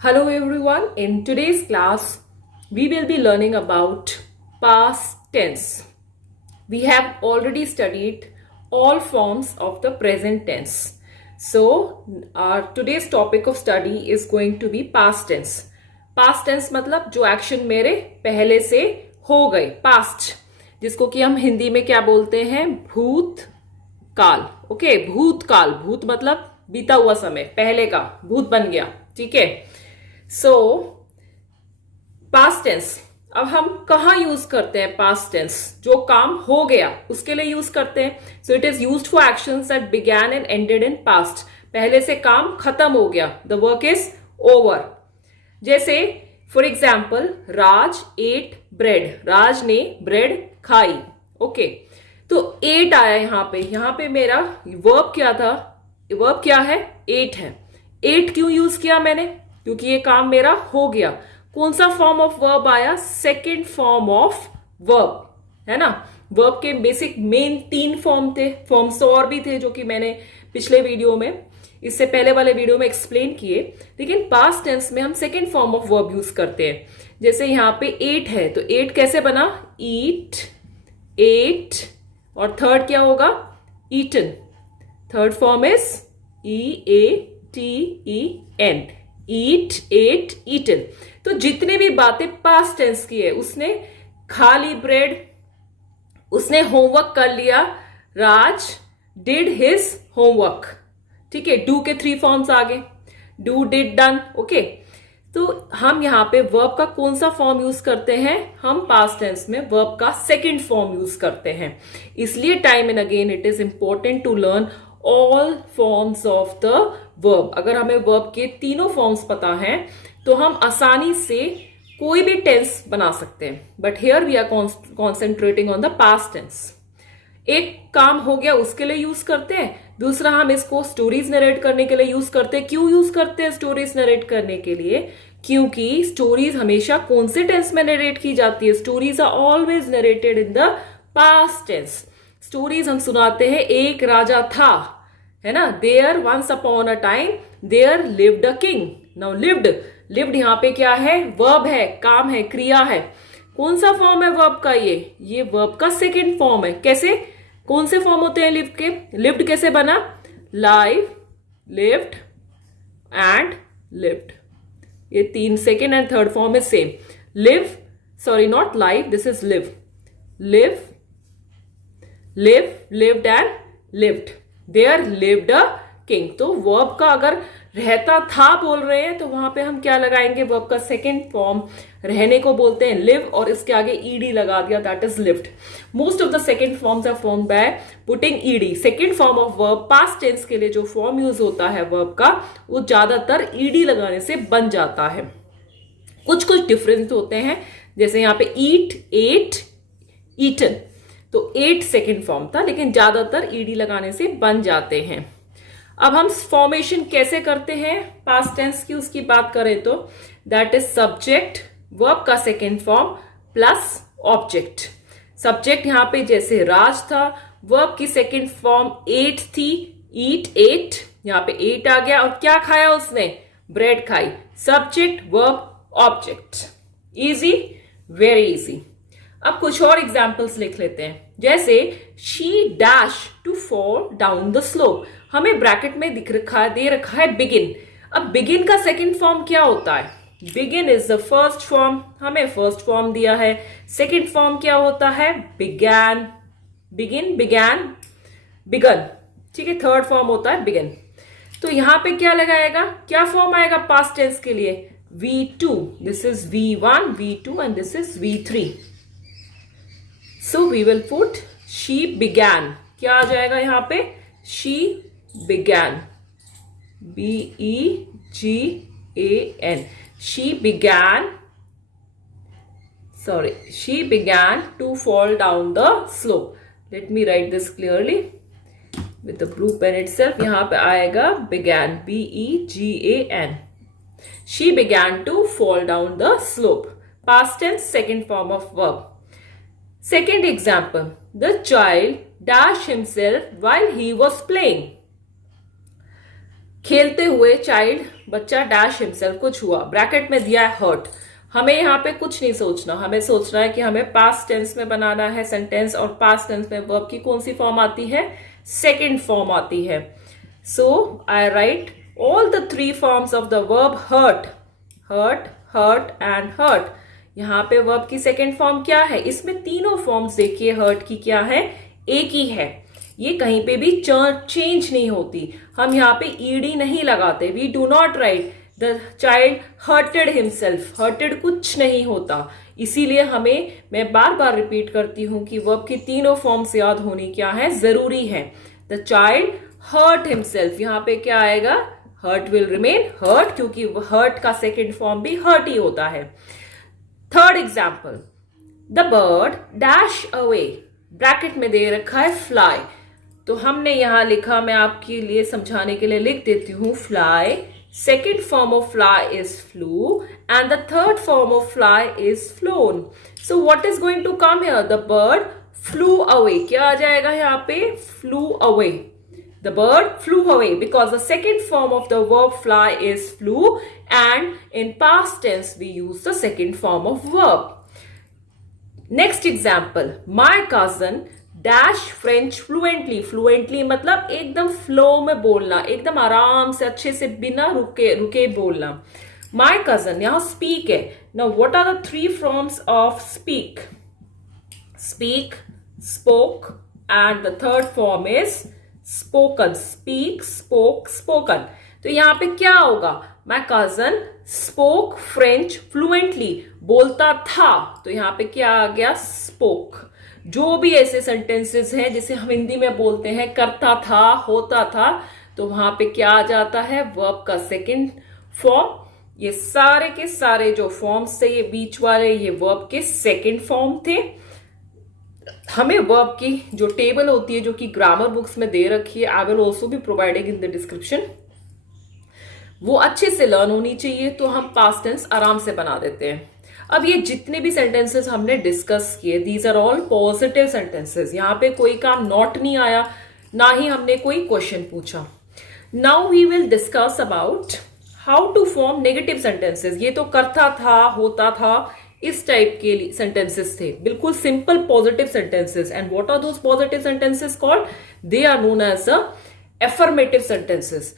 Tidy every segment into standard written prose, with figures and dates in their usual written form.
Hello everyone. In today's class, we will be learning about past tense. We have already studied all forms of the present tense. So, our today's topic of study is going to be past tense. Past tense मतलब जो action मेरे पहले से हो गए, past, जिसको कि हम हिंदी में क्या बोलते हैं, भूत काल. ओके, भूतकाल. भूत मतलब बीता हुआ समय, पहले का, भूत बन गया. ठीक है. सो पास्ट टेंस अब हम कहा यूज करते हैं. पास्ट टेंस जो काम हो गया उसके लिए यूज करते हैं. So it is used for actions that began and ended in past. पहले से काम खत्म हो गया, द वर्क इज ओवर. जैसे for example, Raj ate bread. Raj ने ब्रेड खाई. ओके, तो एट आया यहां पे मेरा वर्ब क्या था? वर्ब क्या है? एट है. एट क्यों यूज किया मैंने? क्योंकि ये काम मेरा हो गया. कौन सा फॉर्म ऑफ वर्ब आया? सेकेंड फॉर्म ऑफ वर्ब, है ना. वर्ब के बेसिक मेन 3 फॉर्म थे. फॉर्म्स तो और भी थे जो कि मैंने पिछले वीडियो में, इससे पहले वाले वीडियो में एक्सप्लेन किए. लेकिन पास्ट टेंस में हम second form of verb use करते हैं. जैसे यहां पे एट है, तो एट कैसे बना? ईट, एट, और थर्ड क्या होगा? Eaten. Third form is EATEN. Eat, ate, eaten. तो जितने भी बातें पास्ट टेंस की है, उसने खा ली ब्रेड, उसने होमवर्क कर लिया. राज डिड हिज होमवर्क. ठीक है, डू के 3 फॉर्म्स आ गए, डू, डिड, डन. ओके, तो हम यहां पे वर्ब का कौन सा फॉर्म यूज करते हैं? हम पास्ट टेंस में वर्ब का सेकंड फॉर्म यूज करते हैं. इसलिए time and again it is important to learn all forms of the verb. अगर हमें वर्ब के तीनों फॉर्म्स पता हैं तो हम आसानी से कोई भी टेंस बना सकते हैं. But here we are concentrating on the past tense. एक काम हो गया उसके लिए यूज करते हैं. दूसरा, हम इसको स्टोरीज नरेट करने के लिए यूज करते हैं. क्यों यूज करते हैं स्टोरीज नरेट करने के लिए? क्योंकि स्टोरीज हमेशा कौन से टेंस में नरेट की जाती है? Stories are always narrated in the past tense. Stories हम सुनाते हैं. एक राजा था, है ना. There once upon a time there lived a king. Now lived, lived यहां पे क्या है? वर्ब है, काम है, क्रिया है. कौन सा फॉर्म है वर्ब का? ये वर्ब का सेकेंड फॉर्म है. कैसे? कौन से फॉर्म होते हैं लिव के? लिव्ड कैसे बना? Live, lived and lived. ये 3 second and third form is same. Live, sorry not live, this is live. Live, live, lived and lived. There lived a king. तो वर्ब का अगर रहता था बोल रहे हैं तो वहां पे हम क्या लगाएंगे? वर्ब का सेकेंड फॉर्म रहने को बोलते हैं लिव, और इसके आगे ईडी लगा दिया, that is lived. Most of the second forms are formed by putting ED. Second form of verb past tense के लिए जो फॉर्म यूज होता है वर्ब का, वो ज्यादातर ईडी लगाने से बन जाता है. कुछ कुछ डिफरेंस होते हैं. जैसे यहां पे ईट, एट, ईटन, तो 8 सेकेंड फॉर्म था, लेकिन ज्यादातर ईडी लगाने से बन जाते हैं. अब हम फॉर्मेशन कैसे करते हैं पास्ट टेंस की, उसकी बात करें तो दैट इज सब्जेक्ट, वर्ब का second form plus object. Subject यहां पे जैसे राज था, वर्ब की सेकेंड फॉर्म एट थी, ईट, एट. यहां पे 8 आ गया, और क्या खाया उसने? ब्रेड खाई. Subject, verb, object. Easy, very easy. अब कुछ और एग्जाम्पल्स लिख लेते हैं. जैसे she dash to fall down the slope. हमें ब्रैकेट में दे रखा है बिगिन. अब बिगिन का सेकेंड फॉर्म क्या होता है? Begin is the first form. हमें फर्स्ट फॉर्म दिया है. सेकेंड फॉर्म क्या होता है? बिगैन. Begin, began, begun. ठीक है, थर्ड फॉर्म होता है बिगिन. तो यहां पे क्या लगाएगा? क्या फॉर्म आएगा पास्ट टेंस के लिए? V2. This is V1, V2 and this is V3. So we will put she began. क्या आ जाएगा यहां पे? She began. BEGAN. She began to fall down the slope. Let me write this clearly with the blue pen itself. यहां पे आएगा began. BEGAN. She began to fall down the slope. Past tense, second form of verb. Second example, the child dashed himself while he was playing. खेलते हुए child बच्चा dash himself, कुछ हुआ, bracket में दिया है हर्ट। हमें यहाँ पे कुछ नहीं सोचना, हमें सोचना है कि हमें पास्ट टेंस में बनाना है सेंटेंस, और पास्ट टेंस में वर्ब की कौन सी फॉर्म आती है, सेकेंड फॉर्म आती है। So I write all the three forms of the verb hurt, hurt, hurt and hurt. यहाँ पे वर्ब की सेकेंड फॉर्म क्या है, इसमें तीनों फॉर्म्स देखिए हर्ट की क्या है, एक ही है, ये कहीं पे भी चेंज नहीं होती। हम यहाँ पे ईडी नहीं लगाते, we do not write the child hurted himself, hurted कुछ नहीं होता। इसीलिए हमें, मैं बार बार रिपीट करती हूं कि वर्ब की तीनों फॉर्म्स याद होनी क्या है, जरूरी है। द चाइल्ड हर्ट हिमसेल्फ, यहाँ पे क्या आएगा, हर्ट विल रिमेन हर्ट, क्योंकि हर्ट का सेकेंड फॉर्म भी हर्ट ही होता है। Third example, the bird dash away, bracket में दे रखा है फ्लाई, तो हमने यहां लिखा, मैं आपके लिए समझाने के लिए लिख देती हूं, fly, second form of fly is flew and the third form of fly is flown. So what is going to come here, the bird flew away, क्या आ जाएगा यहाँ पे, flew away, the bird flew away, because the second form of the verb fly is flew and in past tense we use the second form of verb. Next example, my cousin dash French fluently, fluently मतलब एकदम flow में बोलना, एकदम आराम से अच्छे से बिना रुके रुके बोलना। माई कजन, यहां स्पीक है। Now what are the three forms of speak, speak, spoke and the third form is spoken, speak, spoke, spoken. तो यहां पे क्या होगा, my cousin spoke French fluently, बोलता था, तो यहां पे क्या आ गया, स्पोक। जो भी ऐसे सेंटेंसेस हैं जिसे हम हिंदी में बोलते हैं करता था, होता था, तो वहां पे क्या आ जाता है, वर्ब का सेकंड फॉर्म। ये सारे के सारे जो फॉर्म्स थे, ये बीच वाले, ये वर्ब के सेकंड फॉर्म थे। हमें वर्ब की जो टेबल होती है, जो कि ग्रामर बुक्स में दे रखी है, I will also be providing in the description, वो अच्छे से लर्न होनी चाहिए, तो हम पास्ट टेंस आराम से बना देते हैं। अब ये जितने भी सेंटेंसेस हमने डिस्कस किए, these are all positive sentences, यहां पे कोई काम नॉट नहीं आया, ना ही हमने कोई क्वेश्चन पूछा। Now we will discuss about how to form negative sentences. ये तो करता था, होता था, इस टाइप के सेंटेंसेस थे, बिल्कुल simple positive sentences. And what are those positive sentences called, they are known as the affirmative sentences.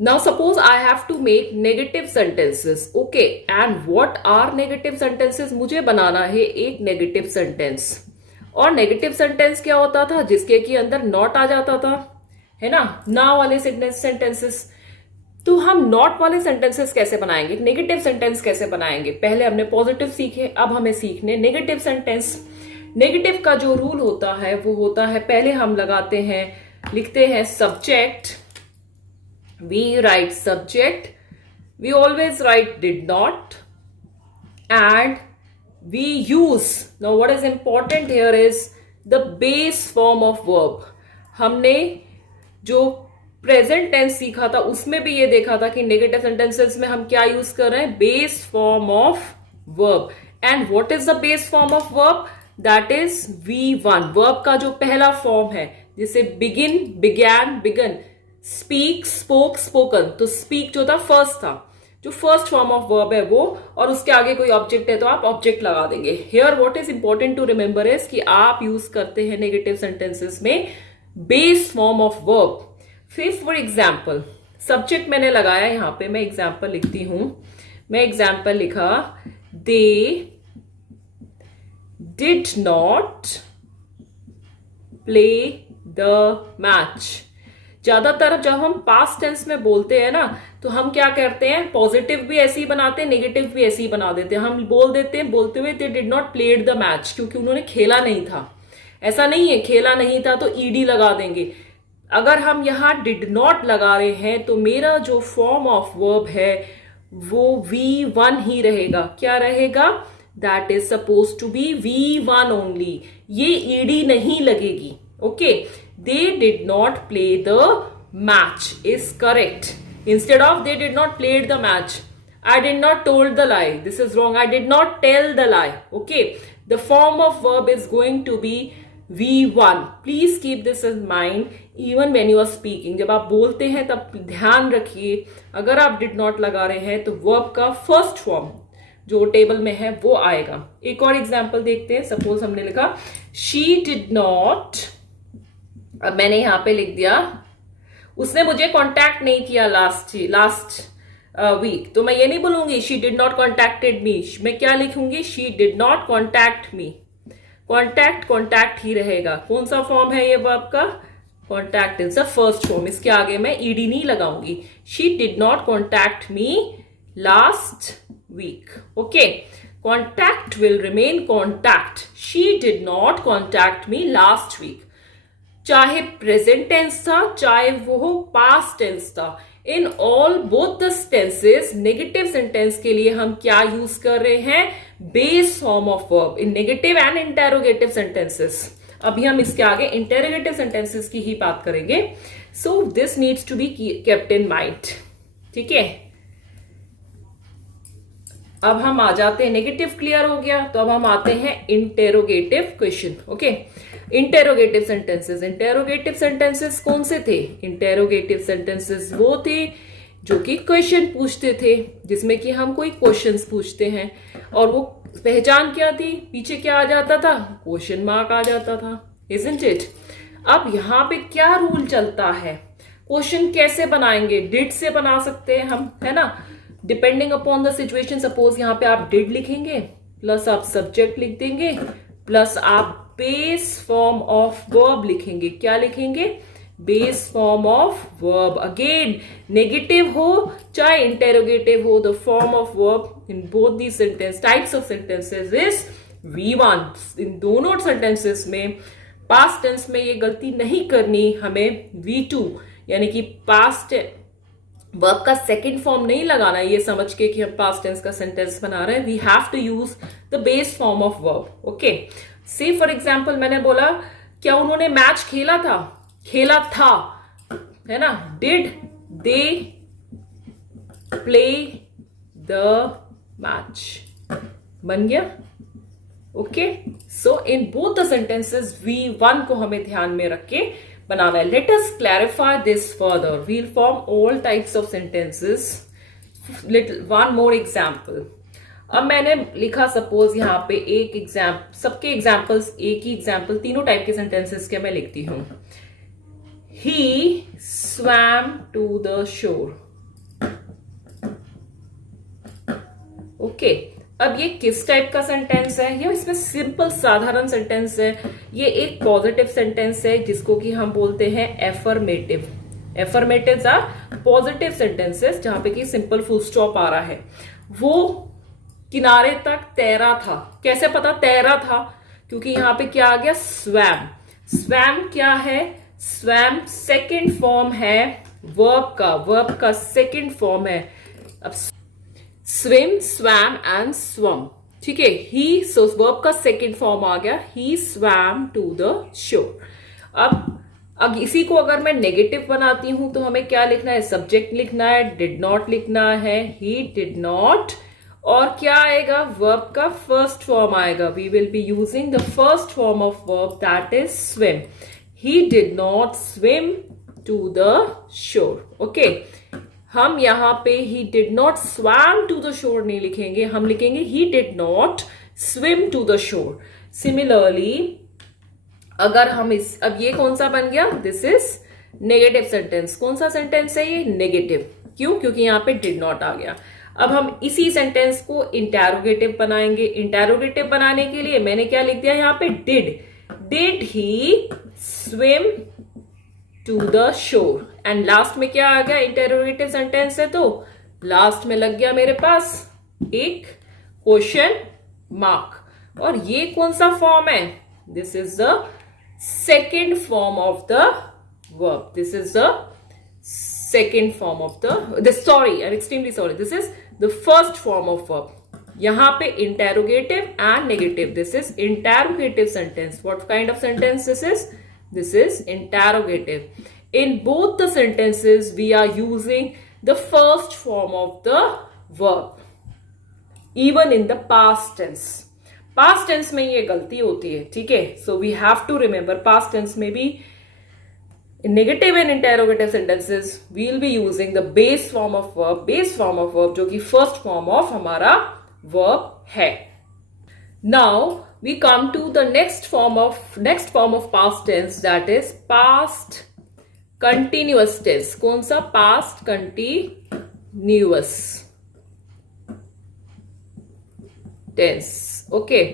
Now suppose I have to make negative sentences, okay, and what are negative sentences? मुझे बनाना है एक negative sentence, और negative sentence क्या होता था, जिसके की अंदर not आ जाता था, है ना वाले sentences। तो हम not वाले sentences कैसे बनाएंगे, negative sentence कैसे बनाएंगे, पहले हमने positive सीखे, अब हमें सीखने negative sentence। negative का जो रूल होता है वो होता है, पहले हम लगाते हैं, लिखते हैं subject, we write subject, we always write did not, and we use, now what is important here is the base form of verb। हमने जो प्रेजेंट टेंस सीखा था उसमें भी ये देखा था कि नेगेटिव सेंटेंसेस में हम क्या यूज कर रहे हैं, base form of verb. And what is the base form of verb, that is V1, verb का जो पहला फॉर्म है, जिसे begin, began, begun, speak, spoke, spoken. तो स्पीक जो था फर्स्ट था, जो फर्स्ट फॉर्म ऑफ वर्ब है वो, और उसके आगे कोई ऑब्जेक्ट है तो आप ऑब्जेक्ट लगा देंगे। Here what is important to remember is कि आप यूज करते हैं नेगेटिव सेंटेंसेस में बेस फॉर्म ऑफ वर्ब। फिर फॉर एग्जाम्पल, सब्जेक्ट मैंने लगाया, यहां पे मैं एग्जाम्पल लिखती हूं, मैं एग्जाम्पल लिखा, they did not play the match. ज्यादातर जब हम पास्ट टेंस में बोलते हैं ना, तो हम क्या करते हैं, पॉजिटिव भी ऐसे ही बनाते हैं, नेगेटिव भी ऐसे ही बना देते हैं। हम बोल देते हैं बोलते हुए they did not played the match, क्योंकि उन्होंने खेला नहीं था। ऐसा नहीं है, खेला नहीं था तो ईडी लगा देंगे। अगर हम यहां डिड नॉट लगा रहे हैं तो मेरा जो फॉर्म ऑफ वर्ब है वो V1 ही रहेगा। क्या रहेगा, that is suppose to be V1 only, ये ईडी नहीं लगेगी। Okay, they did not play the match is correct. Instead of they did not play the match, I did not told the lie, this is wrong, I did not tell the lie. Okay, the form of verb is going to be V1. Please keep this in mind. Even when you are speaking, जब आप बोलते हैं तब ध्यान रखिए अगर आप did not लगा रहे हैं तो वर्ब का फर्स्ट फॉर्म जो टेबल में है वो आएगा। एक और एग्जांपल देखते हैं। सपोज हमने लिखा शी डिड नॉट, अब मैंने यहां पे लिख दिया उसने मुझे कांटेक्ट नहीं किया लास्ट वीक, तो मैं ये नहीं बोलूंगी she did not contacted me, मैं क्या लिखूंगी she did not contact me. Contact ही रहेगा। कौन सा फॉर्म है ये वर्ब का? Contact is the first form. इसके आगे मैं ईडी नहीं लगाऊंगी। She did not contact me last week. Okay, contact will remain contact. She did not contact me last week. चाहे प्रेजेंट टेंस था चाहे वो पास्ट टेंस था, in all both the tenses negative sentence के लिए हम क्या यूज कर रहे हैं? Base form of verb in negative and interrogative sentences. अभी हम इसके आगे इंटेरोगेटिव सेंटेंसेस की ही बात करेंगे। So this needs to be kept in mind. ठीक है, अब हम आ जाते हैं, नेगेटिव क्लियर हो गया, तो अब हम आते हैं interrogative question. Okay, interrogative sentences. Interrogative sentences कौन से थे? इंटेरोगेटिव सेंटेंसेस वो थे जो कि क्वेश्चन पूछते थे, जिसमें कि हम कोई क्वेश्चंस पूछते हैं और वो पहचान क्या थी? पीछे क्या आ जाता था? क्वेश्चन मार्क आ जाता था। Isn't it? अब यहां पे क्या रूल चलता है? क्वेश्चन कैसे बनाएंगे? डिड से बना सकते हैं हम, है ना, depending upon the situation. Suppose यहां पे आप डिड लिखेंगे प्लस आप सब्जेक्ट लिख देंगे प्लस आप बेस फॉर्म ऑफ वर्ब लिखेंगे। क्या लिखेंगे? Base form of verb. Again negative हो चाहे इंटेरोगेटिव हो, the form of verb in both the sentence types of sentences is V1। इन दोनों सेंटेंसेस में पास्ट टेंस में ये गलती नहीं करनी, हमें V2 यानी कि पास्ट वर्ब का सेकेंड फॉर्म नहीं लगाना ये समझ के कि हम पास्ट टेंस का सेंटेंस बना रहे हैं। We have to use the base form of verb. Okay, see for example मैंने बोला क्या उन्होंने मैच खेला था? खेला था, है ना। Did they play the match? बन गया। Okay, so in both the sentences V1 को हमें ध्यान में रख के बनाना है। Let us clarify this further. We'll form all types of sentences. One more example. अब मैंने लिखा सपोज यहां पे एक एग्जाम्पल, सबके एग्जाम्पल्स एक ही एग्जाम्पल, तीनों टाइप के सेंटेंसेस के मैं लिखती हूं। He swam to the shore. Okay, अब ये किस टाइप का सेंटेंस है? ये इसमें सिंपल साधारण सेंटेंस है। ये एक पॉजिटिव सेंटेंस है जिसको कि हम बोलते हैं एफर्मेटिव। एफर्मेटिव्स आर पॉजिटिव सेंटेंसेस जहां पे कि सिंपल फुल स्टॉप आ रहा है। वो किनारे तक तैरा था। कैसे पता तैरा था? क्योंकि यहां पे क्या आ गया? स्वैम। स्वैम क्या है? स्वैम सेकंड फॉर्म है वर्ब का। वर्ब का सेकंड फॉर्म है। अब स्विम, स्वैम एंड स्वम। ठीक है, ही, सो वर्ब का सेकंड फॉर्म आ गया। ही स्वैम टू द शोर। अब इसी को अगर मैं नेगेटिव बनाती हूं तो हमें क्या लिखना है? सब्जेक्ट लिखना है, डिड नॉट लिखना है। ही डिड नॉट, और क्या आएगा? वर्ब का फर्स्ट फॉर्म आएगा। We will be using the first form of verb that is swim. He did not swim to the shore. Okay, हम यहां पे ही did not swam to the shore नहीं लिखेंगे, हम लिखेंगे he did not swim to the shore. Similarly अगर हम अब ये कौन सा बन गया? This is negative sentence. कौन सा सेंटेंस है ये? नेगेटिव। क्यों? क्योंकि यहां पे डिड नॉट आ गया। अब हम इसी सेंटेंस को इंटेरोगेटिव बनाएंगे। इंटेरोगेटिव बनाने के लिए मैंने क्या लिख दिया यहां पे? Did he swim to the shore. And last में क्या आ गया? इंटेरोगेटिव सेंटेंस है तो लास्ट में लग गया मेरे पास एक क्वेश्चन मार्क। और ये कौन सा फॉर्म है? This is the second form of the verb. This is the second form of I'm extremely sorry, this is the first form of verb. यहां पे interrogative and negative. This is interrogative sentence. What kind of sentence this is? This is interrogative. In both the sentences we are using the first form of the verb, even in the past tense. Past tense में ये गलती होती है, ठीक है? So we have to remember past tense में भी In negative and interrogative sentences, we'll be using the base form of verb, जो कि first form of हमारा verb है. Now we come to the next form of past tense, that is past continuous tense. कौन सा? Past continuous tense. Okay.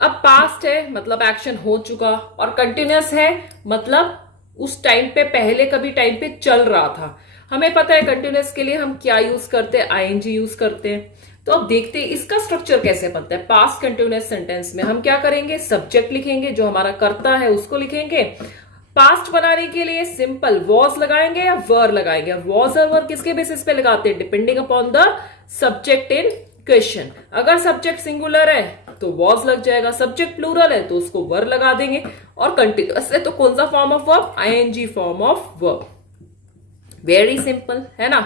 अब past है मतलब action हो चुका, और continuous है मतलब उस टाइम पे, पहले कभी टाइम पे चल रहा था. हमें पता है कंटिन्यूअस के लिए हम क्या यूज करते हैं? आईएनजी यूज करते हैं. तो अब देखते हैं इसका स्ट्रक्चर कैसे बनता है. पास्ट कंटिन्यूअस सेंटेंस में हम क्या करेंगे? सब्जेक्ट लिखेंगे, जो हमारा कर्ता है उसको लिखेंगे. पास्ट बनाने के लिए सिंपल वॉज लगाएंगे या वर लगाएंगे. वॉज और वर किसके बेसिस पे लगाते हैं? Depending upon the subject in question. अगर सब्जेक्ट सिंगुलर है तो वॉज लग जाएगा, सब्जेक्ट प्लूरल है तो उसको वर लगा देंगे. और कंटिन्यूअस है तो कौन सा form of verb? ING form of verb. Very simple है ना.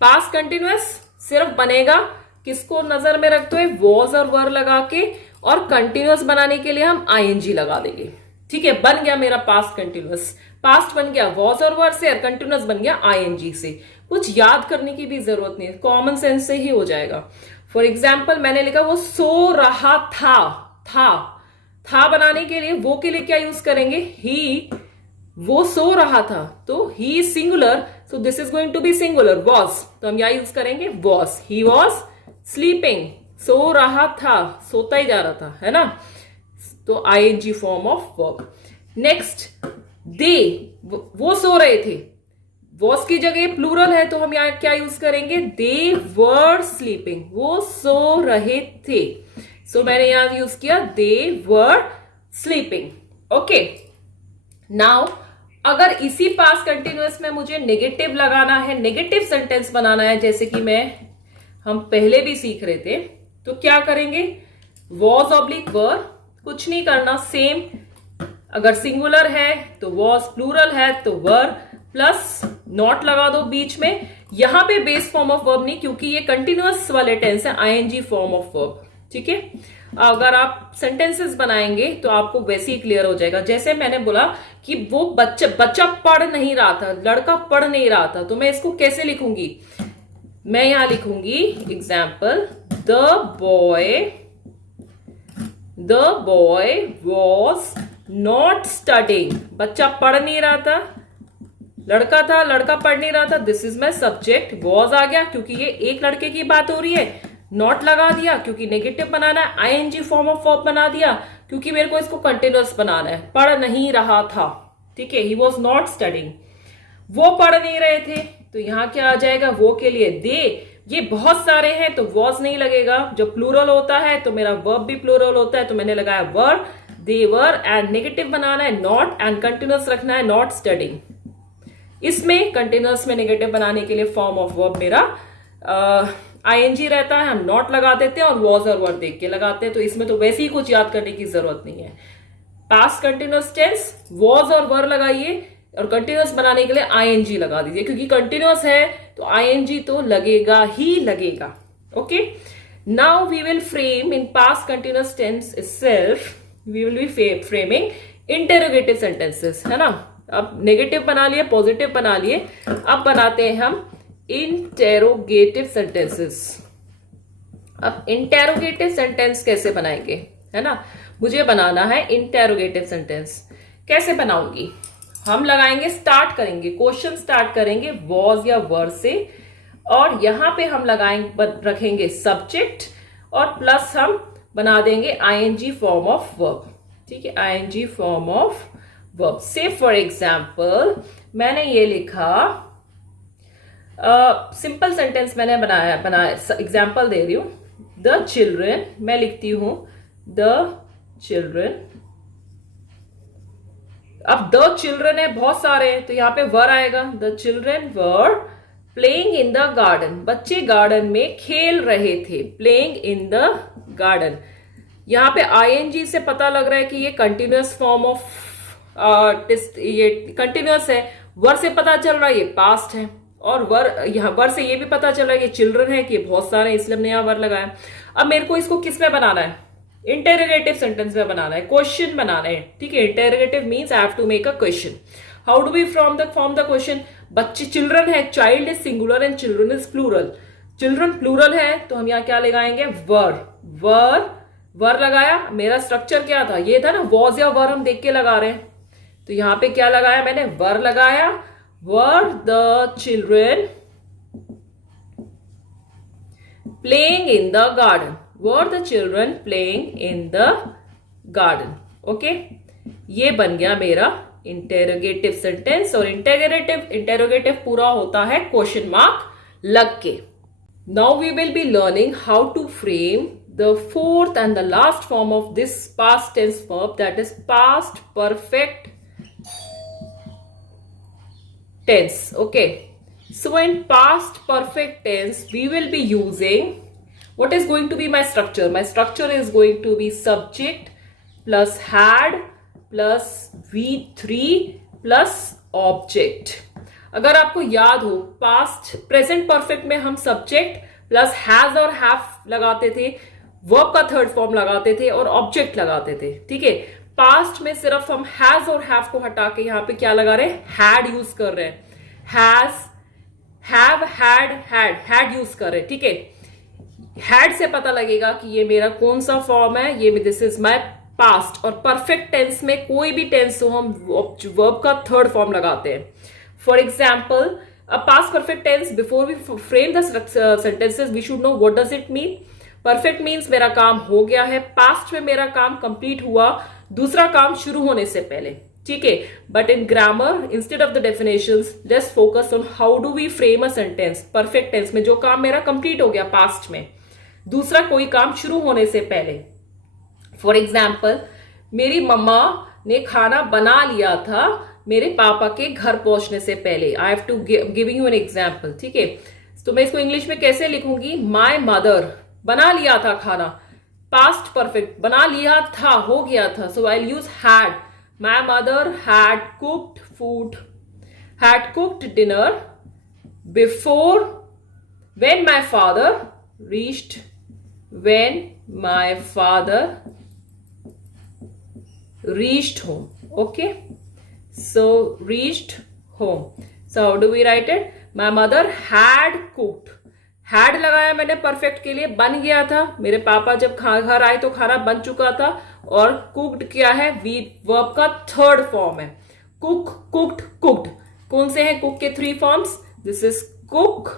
पास्ट कंटिन्यूअस सिर्फ बनेगा, किसको नजर में रखते हुए? वॉज और वर लगा के, और कंटिन्यूअस बनाने के लिए हम आईएनजी लगा देंगे. ठीक है, बन गया मेरा पास्ट कंटिन्यूअस. पास्ट बन गया वॉज और वर से, और कंटिन्यूअस बन गया आईएनजी से. कुछ याद करने की भी जरूरत नहीं, कॉमन सेंस से ही हो जाएगा. फॉर एग्जाम्पल मैंने लिखा वो सो रहा था बनाने के लिए वो के लिए क्या यूज करेंगे? ही. वो सो रहा था तो he singular, so this is going to be singular. Was तो हम क्या यूज करेंगे? वॉज. He was sleeping. सो रहा था, सोता ही जा रहा था, है ना. तो ING form of verb. Next, they, वो सो रहे थे. वॉज की जगह प्लूरल है तो हम यहां क्या यूज करेंगे? दे वर स्लीपिंग. वो सो रहे थे. सो मैंने यहां यूज किया दे वर स्लीपिंग. ओके. नाउ अगर इसी पास्ट कंटिन्यूअस में मुझे नेगेटिव लगाना है, नेगेटिव सेंटेंस बनाना है, जैसे कि हम पहले भी सीख रहे थे, तो क्या करेंगे? वॉज ऑब्लिक वर, कुछ नहीं करना, सेम. अगर सिंगुलर है तो वॉज, प्लूरल है तो वर, प्लस नॉट लगा दो बीच में. यहां पे बेस फॉर्म ऑफ वर्ब नहीं, क्योंकि ये कंटिन्यूअस वाले टेंस है, आईएनजी फॉर्म ऑफ वर्ब. ठीक है. अगर आप सेंटेंसेस बनाएंगे तो आपको वैसे ही क्लियर हो जाएगा. जैसे मैंने बोला कि वो बच्चा पढ़ नहीं रहा था, लड़का पढ़ नहीं रहा था, तो मैं इसको कैसे लिखूंगी? मैं यहां लिखूंगी example, the boy was not studying. बच्चा पढ़ नहीं रहा था, लड़का था, लड़का पढ़ नहीं रहा था. This is my subject. Was आ गया क्योंकि ये एक लड़के की बात हो रही है. नॉट लगा दिया क्योंकि नेगेटिव बनाना है. आईएनजी फॉर्म ऑफ वर्ब बना दिया क्योंकि मेरे को इसको कंटिन्यूअस बनाना है. पढ़ नहीं रहा था. ठीक है, ही वॉज नॉट स्टडिंग. वो पढ़ नहीं रहे थे तो यहां क्या आ जाएगा? वो के लिए दे. ये बहुत सारे हैं तो वॉज नहीं लगेगा. जब प्लूरल होता है तो मेरा वर्ब भी प्लूरल होता है, तो मैंने लगाया वर. दे वर, एंड नेगेटिव बनाना है नॉट, एंड कंटिन्यूअस रखना है नॉट स्टडिंग. इसमें कंटिन्यूअस में नेगेटिव बनाने के लिए फॉर्म ऑफ वर्ब मेरा आईएनजी रहता है. हम नॉट लगा देते हैं और वॉज और वर देख के लगाते हैं. तो इसमें तो वैसे ही कुछ याद करने की जरूरत नहीं है. पास्ट कंटिन्यूअस टेंस वॉज और वर लगाइए, और कंटिन्यूअस बनाने के लिए आईएनजी लगा दीजिए, क्योंकि कंटिन्यूअस है तो आईएनजी तो लगेगा ही लगेगा. Okay. Now we will frame in past continuous tense itself, we will be framing interrogative sentences, है ना. अब नेगेटिव बना लिए, पॉजिटिव बना लिए, अब बनाते हैं हम इंटेरोगेटिव सेंटेंसेस. अब इंटेरोगेटिव सेंटेंस कैसे बनाएंगे, है ना. मुझे बनाना है इंटेरोगेटिव सेंटेंस. कैसे बनाऊंगी? हम लगाएंगे, स्टार्ट करेंगे, क्वेश्चन स्टार्ट करेंगे वॉज या वर से, और यहां पे हम लगाएंगे, रखेंगे सब्जेक्ट, और प्लस हम बना देंगे आईएनजी फॉर्म ऑफ वर्ब. ठीक है, आईएनजी फॉर्म ऑफ वर्ब. से फॉर एग्जाम्पल मैंने ये लिखा, सिंपल सेंटेंस मैंने बनाया एग्जाम्पल दे रही हूं. द चिल्ड्रेन, मैं लिखती हूं द चिल्ड्रेन. अब द चिल्ड्रेन है, बहुत सारे हैं, तो यहां पे वर आएगा. The children were playing in the garden. बच्चे गार्डन में खेल रहे थे. Playing in the garden. यहां पे आईएनजी से पता लग रहा है कि ये कंटिन्यूअस फॉर्म ऑफ ये कंटिन्यूअस है. वर से पता चल रहा है ये पास्ट है, और यहाँ वर से ये भी पता चल रहा है कि चिल्ड्रन है, कि बहुत सारे, इसलिए हमने यहाँ वर लगाया. अब मेरे को इसको किस में बनाना है? इंटेरोगेटिव सेंटेंस में बनाना है, क्वेश्चन बनाना है. ठीक है, interrogative means I have to make a question. How do we form the question? बच्चे चिल्ड्रन है, child is singular and children is plural. Children plural है तो हम यहाँ क्या लगाएंगे? वर लगाया। मेरा स्ट्रक्चर क्या था? ये था ना, वॉज या वर हम देख के लगा रहे हैं। तो यहां पे क्या लगाया मैंने? वर लगाया। Were the children playing in the garden? Were the children playing in the garden? Okay, ये बन गया मेरा इंटेरोगेटिव सेंटेंस। और इंटेरोगेटिव पूरा होता है क्वेश्चन मार्क लग के। Now we will be learning how to frame the fourth and the last form of this past tense verb, that is past perfect tense. Okay, so in past perfect tense we will be using, what is going to be my structure? My structure is going to be subject plus had plus V3 plus object. अगर आपको याद हो, past present perfect में हम subject plus has और have लगाते थे, verb का थर्ड फॉर्म लगाते थे और ऑब्जेक्ट लगाते थे। ठीक है, पास्ट में सिर्फ हम हैज और हैव को हटा के यहां पे क्या लगा रहे हैं? हैड यूज कर रहे हैं। हैज, हैव, हैड यूज कर रहे हैं। ठीक है, हैड से पता लगेगा कि ये मेरा कौन सा फॉर्म है, ये दिस इज माय पास्ट। और परफेक्ट टेंस में कोई भी टेंस हो हम वर्ब का थर्ड फॉर्म लगाते हैं। For example, a past perfect tense, before we frame the sentences we should know what does it mean. Perfect means मेरा काम हो गया है, past में मेरा काम complete हुआ, दूसरा काम शुरू होने से पहले। ठीक है, but in grammar instead of the definitions let's focus on how do we frame a sentence. perfect tense में जो काम मेरा complete हो गया past में, दूसरा कोई काम शुरू होने से पहले। For example, मेरी मम्मा ने खाना बना लिया था मेरे पापा के घर पहुंचने से पहले। I have to giving you an example. ठीक है, तो मैं इसको इंग्लिश में कैसे लिखूंगी? माय मदर बना लिया था खाना, पास्ट परफेक्ट, बना लिया था, हो गया था, so I use had. My mother had cooked food, had cooked dinner before when my father reached, when my father reached home. Okay, so reached home. So how do we write it? My mother had cooked. had लगाया मैंने perfect के लिए, बन गया था, मेरे पापा जब घर आए तो खाना बन चुका था। और कुक्ड क्या है? वर्ब का थर्ड फॉर्म है। Cook, cooked, cooked. कौन से हैं कुक के three forms? This is cook,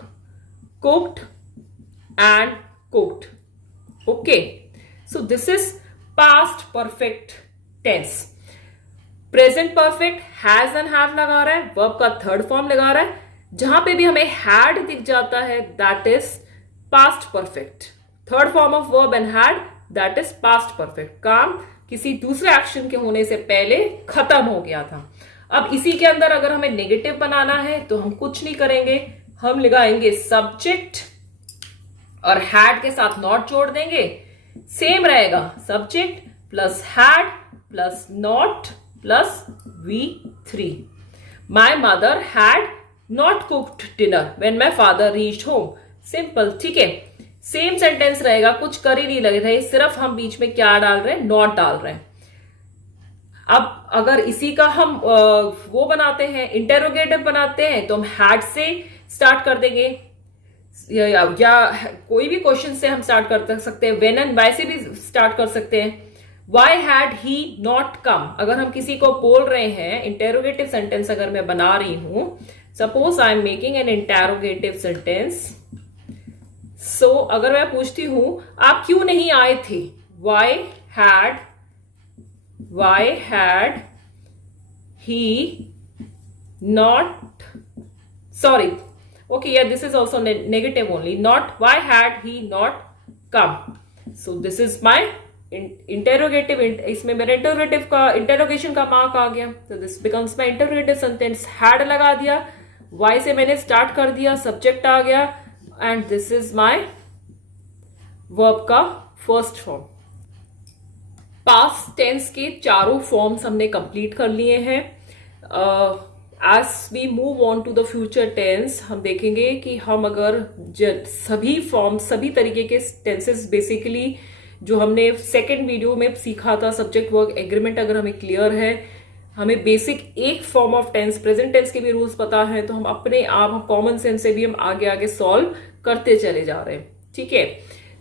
cooked and cooked. Okay, so this is past perfect tense. Present perfect has and have लगा रहा है, वर्ब का थर्ड फॉर्म लगा रहा है। जहां पे भी हमें हैड दिख जाता है that is past perfect. Third form of verb and had, that is past perfect. काम किसी दूसरे एक्शन के होने से पहले खत्म हो गया था। अब इसी के अंदर अगर हमें नेगेटिव बनाना है तो हम कुछ नहीं करेंगे, हम लगाएंगे सब्जेक्ट और हैड के साथ नॉट जोड़ देंगे। सेम रहेगा, subject plus had plus not plus V3. My mother had not cooked dinner when my father reached home. Simple. ठीक है, सेम सेंटेंस रहेगा, कुछ कर ही नहीं लग रहे, सिर्फ हम बीच में क्या डाल रहे हैं? नॉट डाल रहे हैं। अब अगर इसी का हम वो बनाते हैं, इंटेरोगेटिव बनाते हैं, तो हम हैड से स्टार्ट कर देंगे या कोई भी क्वेश्चन से हम स्टार्ट कर सकते हैं, व्हेन एंड वाई से भी स्टार्ट कर सकते हैं। Why had he not come? अगर हम किसी को बोल रहे हैं, इंटेरोगेटिव सेंटेंस अगर मैं बना रही हूं, suppose I am making an interrogative sentence. So अगर मैं पूछती हूं आप क्यों नहीं आए थे? Why had he not, sorry, okay, yeah, this is also negative only, not why had he not come. So this is my interrogative, इसमें मेरे इंटेरोगेटिव का इंटेरोगेशन का मार्क आ गया, तो this becomes my interrogative sentence. Had लगा दिया, Y से मैंने स्टार्ट कर दिया, सब्जेक्ट आ गया, and this is my verb का फर्स्ट फॉर्म। पास्ट टेंस के चारों फॉर्म्स हमने कंप्लीट कर लिए हैं। As we move on to the future tense हम देखेंगे कि हम अगर सभी फॉर्म, सभी तरीके के टेंसेस बेसिकली जो हमने सेकेंड वीडियो में सीखा था, सब्जेक्ट वर्ब एग्रीमेंट अगर हमें क्लियर है, हमें बेसिक एक form of tense, present tense के भी रूल्स पता है, तो हम अपने आप, हम कॉमन सेंस से भी हम आगे आगे सॉल्व करते चले जा रहे हैं. ठीक है.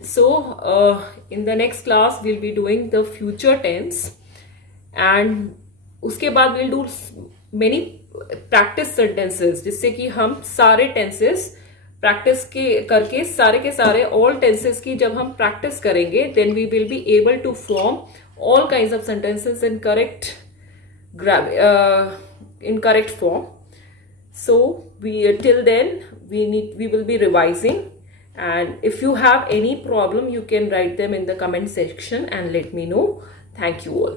So in the next class will be doing the future tense, and उसके बाद will do many practice sentences, जिससे कि हम सारे टेंसेस प्रैक्टिस के सारे ऑल टेंसेस की जब हम प्रैक्टिस करेंगे, then we will be able to form all kinds of sentences in correct form. So till then we will be revising, and if you have any problem, you can write them in the comment section and let me know. Thank you all.